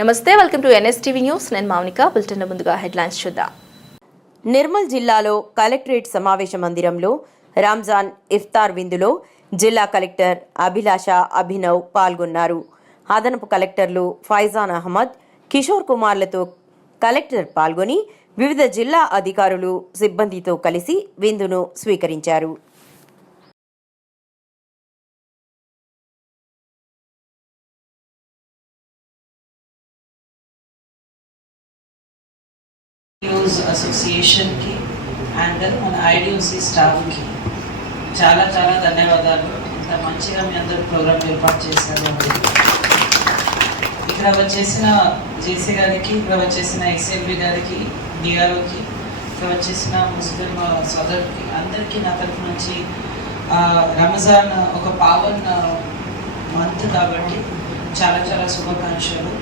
నమస్తే, welcome to NSTV news. నేను Mounika. Bulletin ముందుగా హెడ్లైన్స్ చూద్దాం. నిర్మల్ జిల్లాలో కలెక్టరేట్ సమావేశ మందిరంలో రంజాన్ ఇఫ్తార్ విందులో జిల్లా కలెక్టర్ అభిలాష అభినవ్ పాల్గొన్నారు. అదనపు కలెక్టర్లు ఫైజాన్ అహ్మద్, కిషోర్ కుమార్లతో కలెక్టర్ పాల్గొని వివిధ జిల్లా అధికారులు సిబ్బందితో కలిసి విందును స్వీకరించారు. అసోసియేషన్ కి అండ్ మన ఐడిఓసి స్టాఫ్ కి చాలా చాలా ధన్యవాదాలు. ఇంత మంచిగా మీ అందరూ ప్రోగ్రామ్ ఏర్పాటు చేశారు. ఇక్కడ వచ్చేసిన జేసీ గారికి, ఇక్కడ వచ్చేసిన ఎస్ఎల్బి గారికి, డిఆర్ఓకి, ఇక్కడ వచ్చేసిన ముస్లిం సోదరులకి అందరికీ నా తరఫు నుంచి రంజాన్ ఒక పావన్ మంత్ కాబట్టి చాలా చాలా శుభాకాంక్షలు.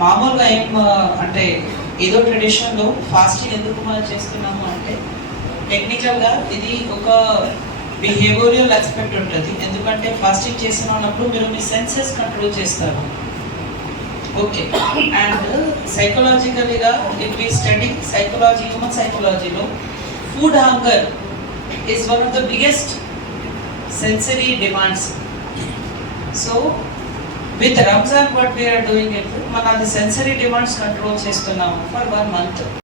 మామూలుగా ఏం అంటే ఏదో ట్రెడిషన్లో ఫాస్టింగ్ ఎందుకు మనం చేస్తున్నాము అంటే టెక్నికల్గా ఇది ఒక బిహేవియరల్ ఆస్పెక్ట్ ఉంటుంది. ఎందుకంటే ఫాస్టింగ్ చేసినప్పుడు మీరు మీ సెన్సెస్ కంట్రోల్ చేస్తారు. ఓకే, అండ్ సైకలాజికల్గా if we study psychology, human సైకలాజీలో food hunger is one of the biggest sensory demands. So with Ramzan what we are doing it, మన సెన్సరీ డిమాండ్స్ కంట్రోల్ చేస్తున్నాము ఫర్ 1 month.